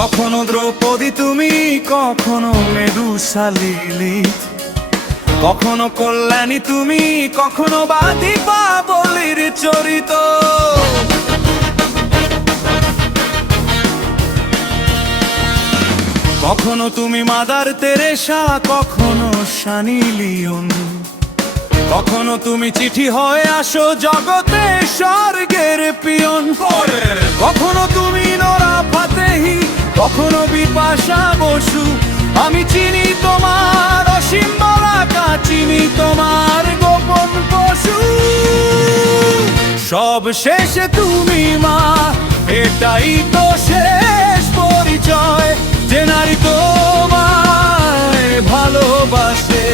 কখনো দ্রৌপদী তুমি, কখনো মেদুসা লিলিত, কখনো কল্যাণী তুমি, কখনো বা দীপাবলির চরিত। কখনো তুমি মাদার তেরেসা, কখনো সানি লিওন, কখনো তুমি চিঠি হয়ে আসো জগতে স্বর্গের পিয়ন। কখনো তুমি নোরা ফাতেহি, কখনো বিপাশা বসু, আমি চিনি তোমার অসীম বলাকা, চিনি তোমার গোপন পশু। সব শেষে তুমি মা, এটাই তো শেষ পরিচয়, যে নারী তোমায় ভালোবাসে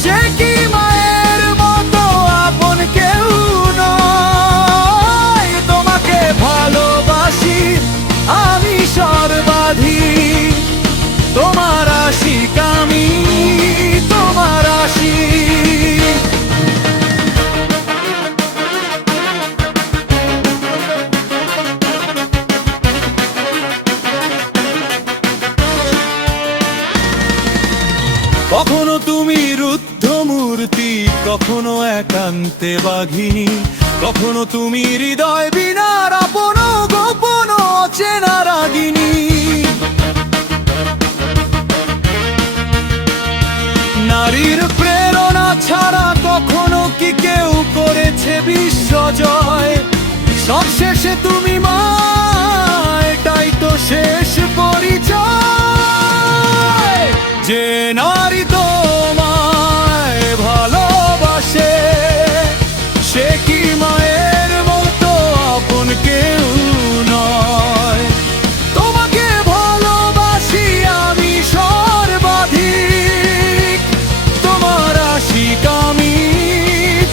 সে কি মায়ের মতো আপন কেউ নয়। তোমাকে ভালোবাসি আমি সর্বাধিক, তোমার আশিক আমি, তোমার আশিক। কখনো তুমি রুদ্ধ মূর্তি, কখনো একান্তে বাঘিনী, কখনো তুমি হৃদয় বিনার আপন গোপন অচেনা রাগিনী। নারীর প্রেরণা ছাড়া কখনো কি কেউ করেছে বিশ্বজয়? সবশেষে তুমি মা, এটাই তো শেষ পরিচয়, যে নারী তোমায় ভালোবাসে সে কি মায়ের মতো আপন কেউ নয়। তোমাকে ভালোবাসি আমি সর্বাধিক, তোমার আশিক আমি,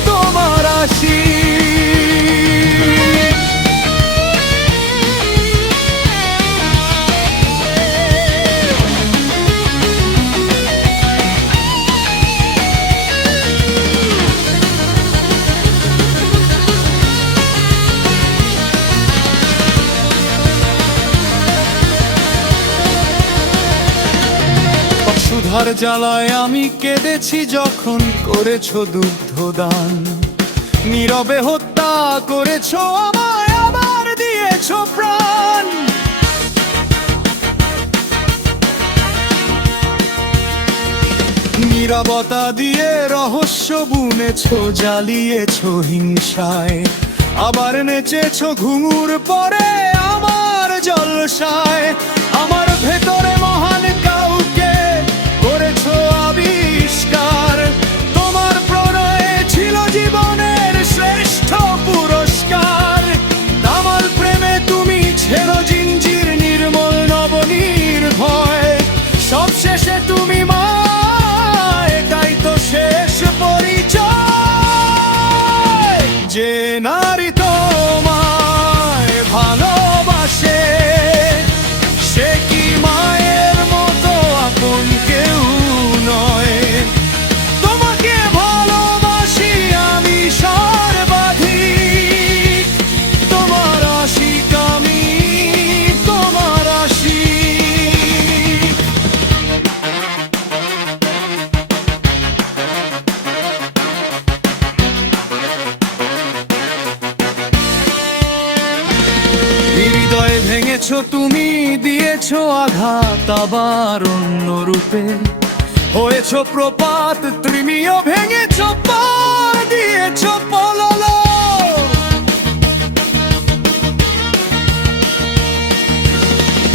তোমার আশিক। সুধার জ্বালায় আমি কেঁদেছি যখন করেছো দুগ্ধদান, নীরবে হত্যা করেছো আমায়, আবার দিয়েছো প্রাণ। নীরবতা দিয়ে রহস্য বুনেছো, জ্বালিয়েছো হিংসায়, আবার নেচেছো ঘুঙুর পরে আমার জলসায়। আমার ভেতরে মহান কাউকে করেছো আবিষ্কার, তোমার প্রণয়ে ছিল জীবনের শ্রেষ্ঠ পুরস্কার। আমার প্রেমে তুমি ছেড়ো জিঞ্জির, নির্মল নবনির্ভয়, সবশেষে তুমি মা, এটাই তো শেষ পরিচয়, যে নারী তোমায় ভালোবাসে সে কি মায়ের মতো আপন কেউ নয়। তোমাকে ভালোবাসি আমি সর্বাধিক, তোমার আশিক আমি, তোমার আশিক। হৃদয়ে ভেঙেছো তুমি, দিয়েছো আঘাত আবার অন্য রূপে, হয়েছো প্রপাত তৃণীয়, ভেঙেছো পার দিয়েছো পলল।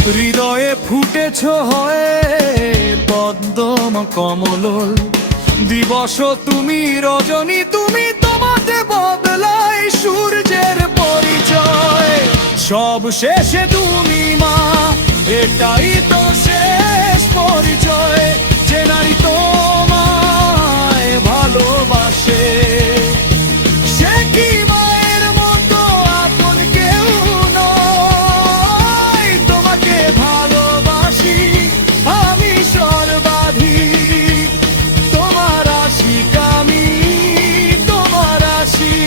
হৃদয়ে ফুটেছো হয়ে পদ্ম কমল, দিবস তুমি রজনী তুমি, তোমাতে বদলায় সূর্যের পরিচয়। সব শেষে তুমি মা, এটাই তো শেষ পরিচয়, যে নারী তোমায় ভালোবাসে সে কি মায়ের মতো আপন কেউ নয়। তোমাকে ভালোবাসি আমি সর্বাধিক, তোমার আশিক আমি, তোমার আশিক।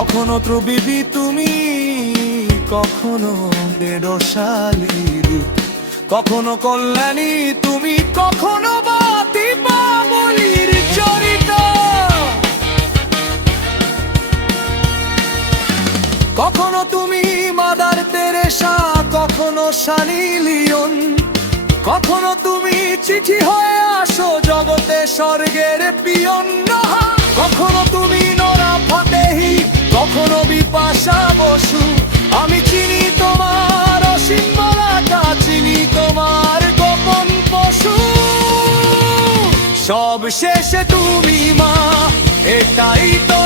কখনো ত্রবিবি তুমি, কখনো নেরশালী রূপ, কখনো কল্যাণী তুমি, কখনো বা দীপাবলির চরিত, কখনো তুমি মাদার তেরেসা, কখনো সানি লিওন, কখনো তুমি চিঠি হয়ে আসো জগতে স্বর্গের পিয়ন, কখনো তুমি নোরা ফাতেহি, কখনো বিপাশা বসু। আমি চিনি তোমার অসীম বলাটা, চিনি তোমার গোপন পশু। সব শেষে তুমি মা, এটাই তো